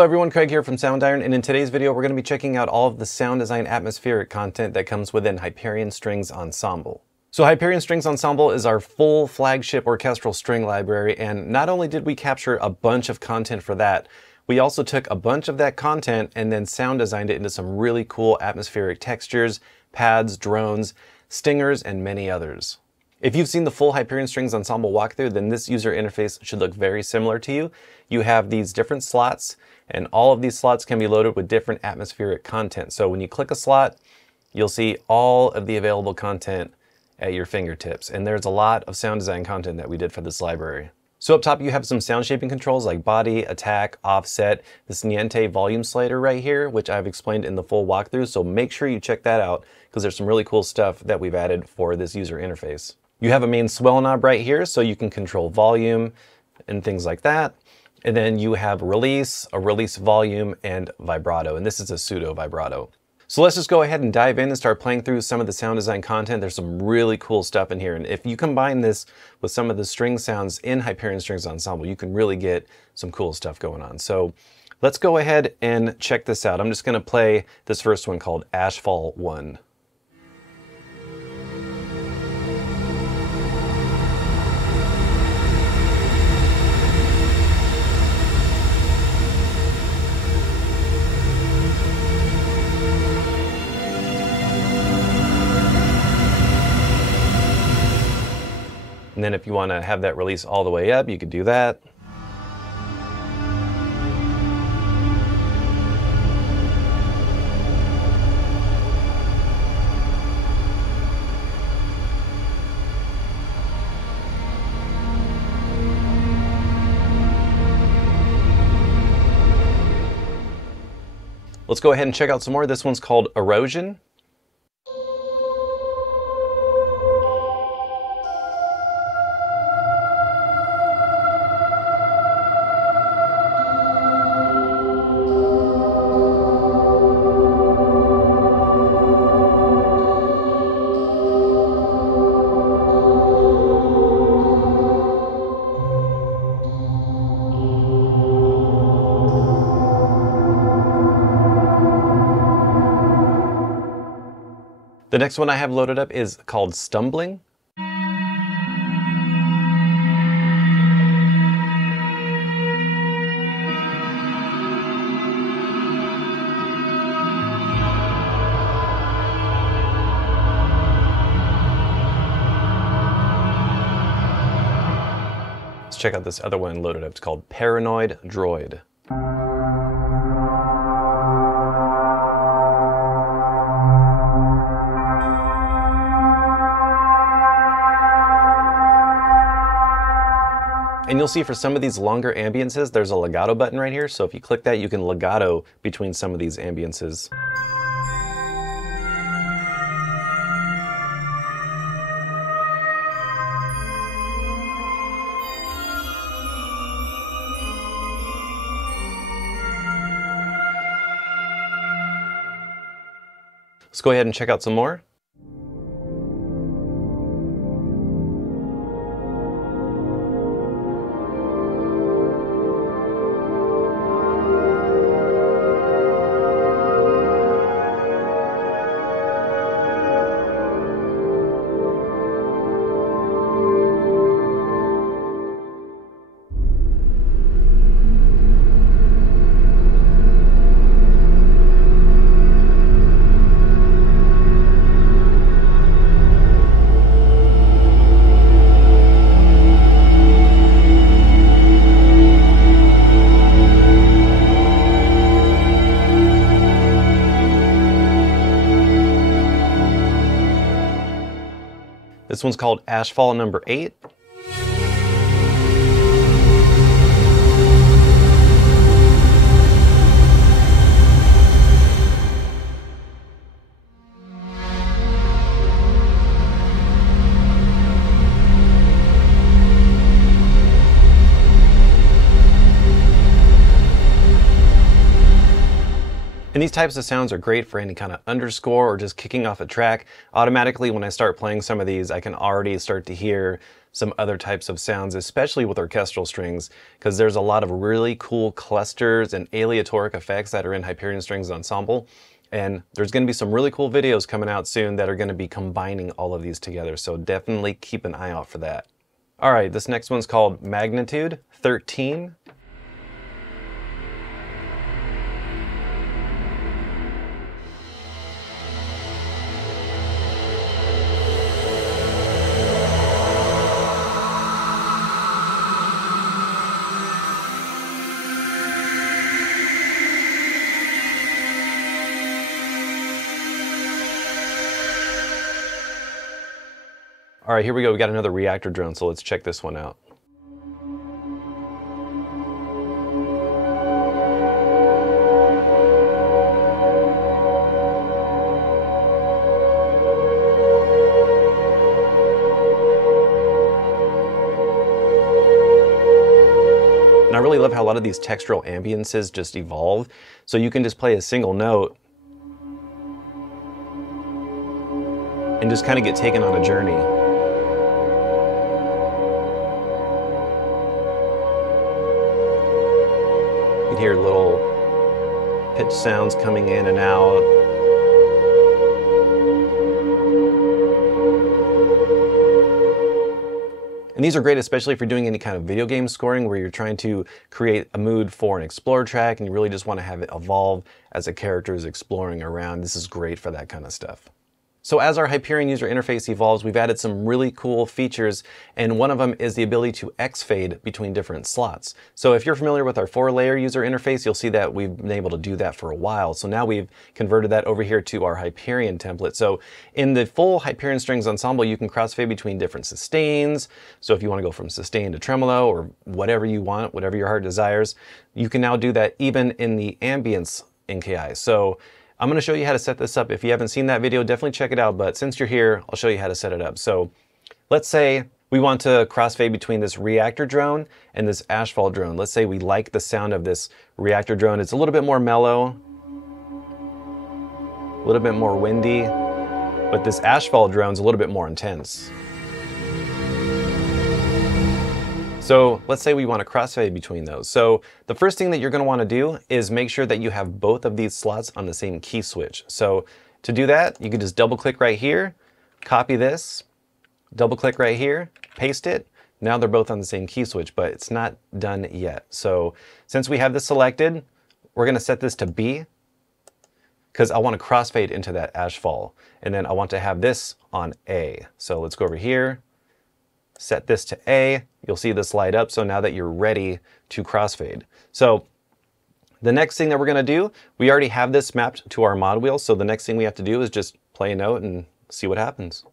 Hello everyone, Craig here from Soundiron, and in today's video we're going to be checking out all of the sound design atmospheric content that comes within Hyperion Strings Ensemble. So Hyperion Strings Ensemble is our full flagship orchestral string library, and not only did we capture a bunch of content for that, we also took a bunch of that content and then sound designed it into some really cool atmospheric textures, pads, drones, stingers, and many others. If you've seen the full Hyperion Strings Ensemble walkthrough, then this user interface should look very similar to you. You have these different slots, and all of these slots can be loaded with different atmospheric content. So when you click a slot, you'll see all of the available content at your fingertips. And there's a lot of sound design content that we did for this library. So up top, you have some sound shaping controls like body, attack, offset, this Niente volume slider right here, which I've explained in the full walkthrough. So make sure you check that out because there's some really cool stuff that we've added for this user interface. You have a main swell knob right here, so you can control volume and things like that. And then you have release, a release volume, and vibrato. And this is a pseudo vibrato. So let's just go ahead and dive in and start playing through some of the sound design content. There's some really cool stuff in here. And if you combine this with some of the string sounds in Hyperion Strings Ensemble, you can really get some cool stuff going on. So let's go ahead and check this out. I'm just gonna play this first one called Ashfall 1. And then if you want to have that release all the way up, you could do that. Let's go ahead and check out some more. This one's called Erosion. The next one I have loaded up is called Stumbling. Let's check out this other one loaded up. It's called Paranoid Droid. And you'll see for some of these longer ambiences, there's a legato button right here. So if you click that, you can legato between some of these ambiences. Let's go ahead and check out some more. This one's called Ashfall number 8. And these types of sounds are great for any kind of underscore or just kicking off a track. Automatically, when I start playing some of these, I can already start to hear some other types of sounds, especially with orchestral strings, because there's a lot of really cool clusters and aleatoric effects that are in Hyperion Strings Ensemble. And there's going to be some really cool videos coming out soon that are going to be combining all of these together, so definitely keep an eye out for that. All right, this next one's called Magnitude 13. All right, here we go. We got another reactor drone, so let's check this one out. And I really love how a lot of these textural ambiences just evolve. So you can just play a single note and just kind of get taken on a journey. You can hear little pitch sounds coming in and out. And these are great, especially if you're doing any kind of video game scoring where you're trying to create a mood for an explore track and you really just want to have it evolve as a character is exploring around. This is great for that kind of stuff. So as our Hyperion user interface evolves, we've added some really cool features, and one of them is the ability to X-fade between different slots. So if you're familiar with our 4-layer user interface, you'll see that we've been able to do that for a while. So now we've converted that over here to our Hyperion template. So in the full Hyperion Strings Ensemble, you can crossfade between different sustains. So if you want to go from sustain to tremolo or whatever you want, whatever your heart desires, you can now do that even in the ambience NKI. So I'm going to show you how to set this up. If you haven't seen that video, definitely check it out. But since you're here, I'll show you how to set it up. So let's say we want to crossfade between this reactor drone and this ashfall drone. Let's say we like the sound of this reactor drone. It's a little bit more mellow, a little bit more windy, but this ashfall drone's a little bit more intense. So let's say we want to crossfade between those. So the first thing that you're going to want to do is make sure that you have both of these slots on the same key switch. So to do that, you can just double click right here, copy this, double click right here, paste it. Now they're both on the same key switch, but it's not done yet. So since we have this selected, we're going to set this to B because I want to crossfade into that ashfall. And then I want to have this on A. So let's go over here, set this to A. You'll see this light up. So now that you're ready to crossfade. So the next thing that we're going to do, we already have this mapped to our mod wheel. So the next thing we have to do is just play a note and see what happens.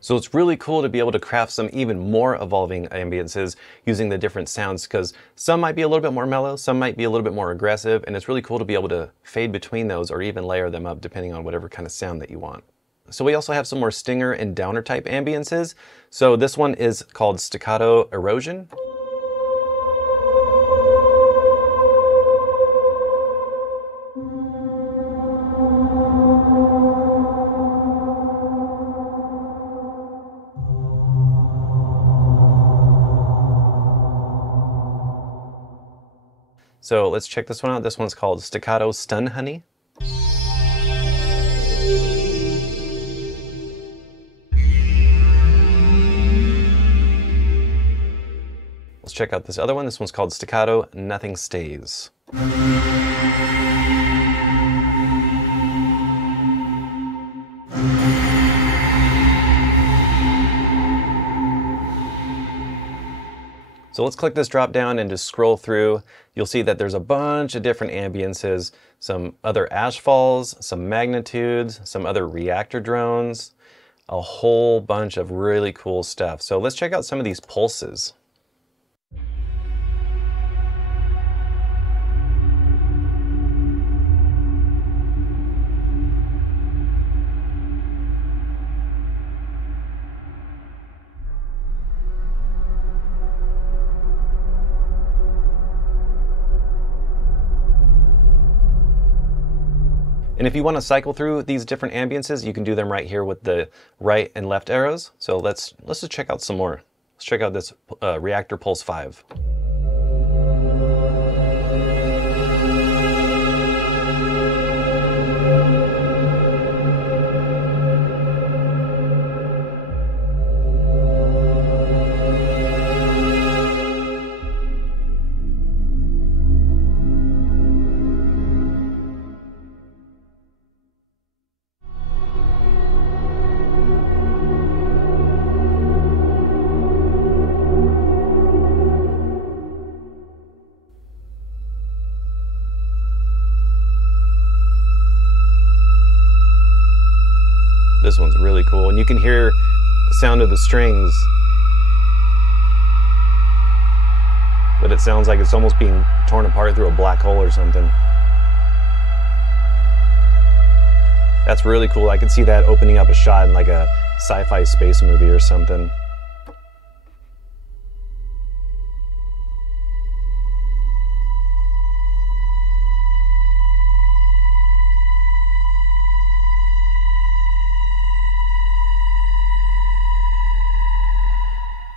So it's really cool to be able to craft some even more evolving ambiences using the different sounds, because some might be a little bit more mellow, some might be a little bit more aggressive, and it's really cool to be able to fade between those or even layer them up depending on whatever kind of sound that you want. So we also have some more stinger and downer type ambiences. So this one is called Staccato Erosion. So let's check this one out. This one's called Staccato Stun Honey. Let's check out this other one. This one's called Staccato Nothing Stays. So let's click this drop down and just scroll through. You'll see that there's a bunch of different ambiences, some other ash falls, some magnitudes, some other reactor drones, a whole bunch of really cool stuff. So let's check out some of these pulses. And if you want to cycle through these different ambiences, you can do them right here with the right and left arrows. So let's just check out some more. Let's check out this Reactor Pulse 5. This one's really cool, and you can hear the sound of the strings, but it sounds like it's almost being torn apart through a black hole or something. That's really cool. I can see that opening up a shot in like a sci-fi space movie or something.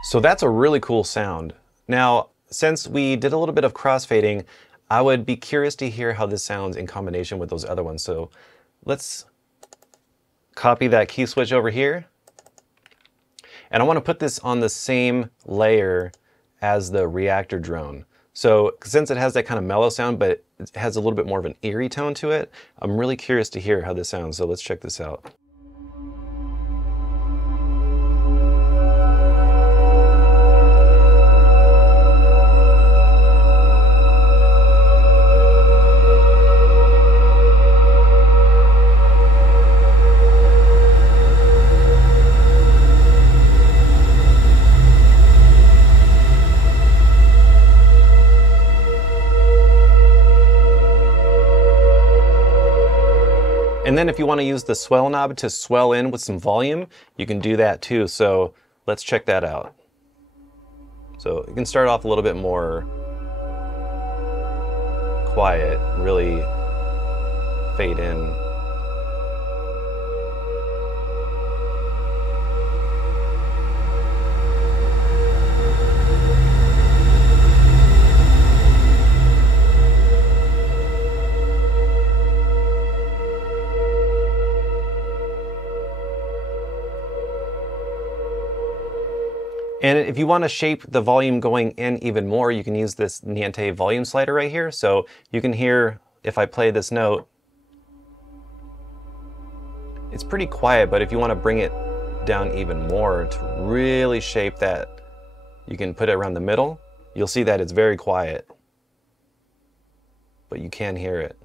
So that's a really cool sound. Now, since we did a little bit of crossfading, I would be curious to hear how this sounds in combination with those other ones. So let's copy that key switch over here. And I want to put this on the same layer as the reactor drone. So since it has that kind of mellow sound, but it has a little bit more of an eerie tone to it, I'm really curious to hear how this sounds. So let's check this out. And then if you want to use the swell knob to swell in with some volume, you can do that too. So let's check that out. So you can start off a little bit more quiet, really fade in. And if you want to shape the volume going in even more, you can use this Niente volume slider right here. So you can hear, if I play this note, it's pretty quiet, but if you want to bring it down even more to really shape that, you can put it around the middle. You'll see that it's very quiet, but you can hear it.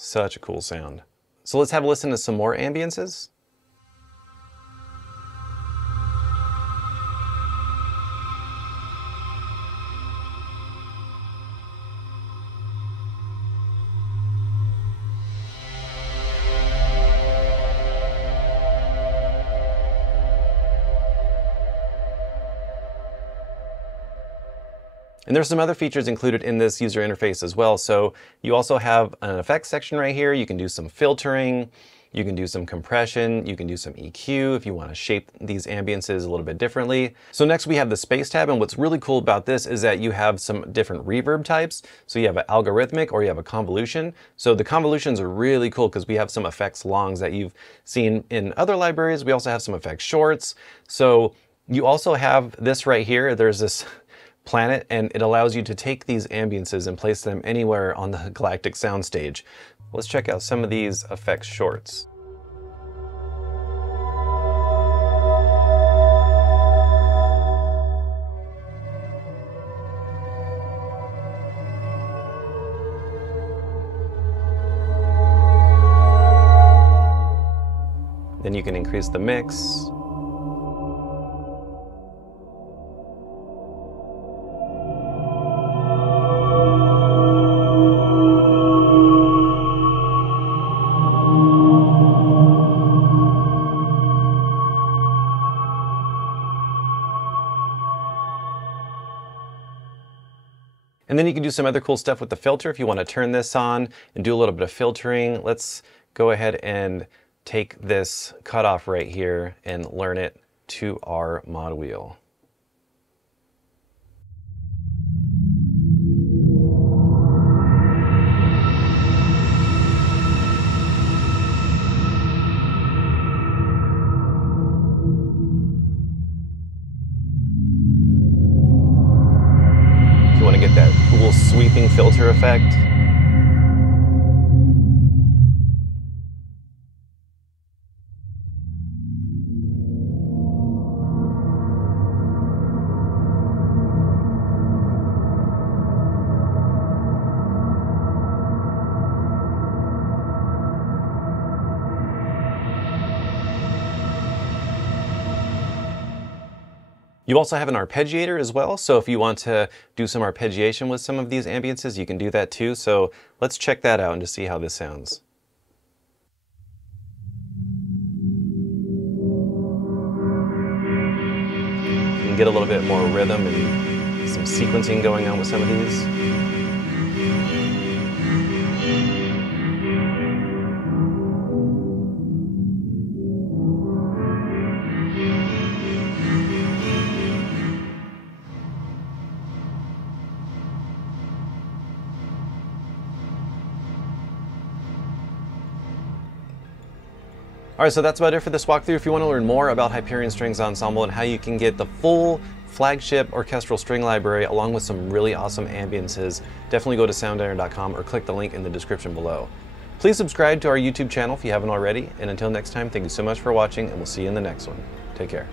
Such a cool sound. So let's have a listen to some more ambiences. And there's some other features included in this user interface as well. So you also have an effects section right here. You can do some filtering. You can do some compression, you can do some EQ if you want to shape these ambiences a little bit differently. So next we have the space tab, and what's really cool about this is that you have some different reverb types. So you have an algorithmic or you have a convolution. So the convolutions are really cool because we have some effects longs that you've seen in other libraries. We also have some effects shorts. So you also have this right here. There's this planet, and it allows you to take these ambiences and place them anywhere on the galactic soundstage. Let's check out some of these effects shorts. Then you can increase the mix. And then you can do some other cool stuff with the filter if you want to turn this on and do a little bit of filtering. Let's go ahead and take this cutoff right here and learn it to our mod wheel. If you want to get that cool sweeping filter effect. You also have an arpeggiator as well, so if you want to do some arpeggiation with some of these ambiences, you can do that too. So let's check that out and just see how this sounds. You can get a little bit more rhythm and some sequencing going on with some of these. All right, so that's about it for this walkthrough. If you want to learn more about Hyperion Strings Ensemble and how you can get the full flagship orchestral string library along with some really awesome ambiences, definitely go to soundiron.com or click the link in the description below. Please subscribe to our YouTube channel if you haven't already, and until next time, thank you so much for watching, and we'll see you in the next one. Take care.